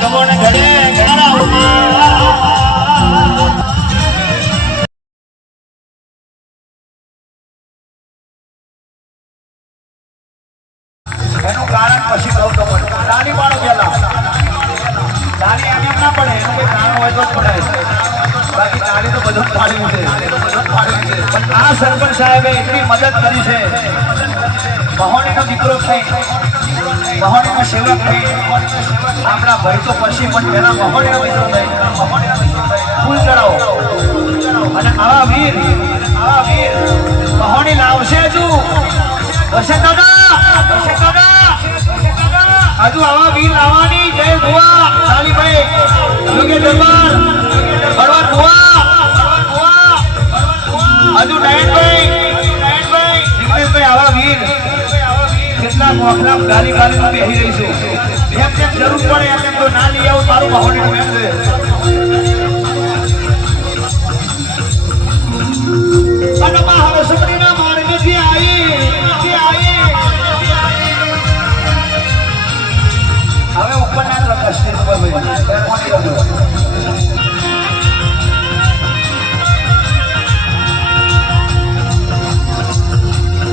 ભગવાન ઘડે ઘણા એનું કારણ પછી કહું તો નાની પાડો પેલા નાની આમ ના પડે એનું કોઈ કારણ હોય તો જ પડે બાકી નાની તો બધું પાડ્યું છે પણ આ સરપંચ સાહેબે એટલી મદદ કરી છે મહોણીનો દીકરો થઈ મહોણીનો સેવક થઈ આપણા ભાઈ તો પછી પણ પેલા મહોણીનો દીકરો થઈ ફૂલ ચડાવો અને આવા વીર મહોણી લાવશે હજુ હશે દાદા હજુ આવા વીર લાવવાની જય દુઆ સાલીભાઈ યોગ્ય દરબાર બળવાન દુઆ હજુ નયનભાઈ જિગ્નેશભાઈ આવા વીર કેટલા મોખલામ ગાલી બેસી રહીશું એમ જરૂર પડે એમ તો ના લઈ આવું મારું મહોણી મેં છે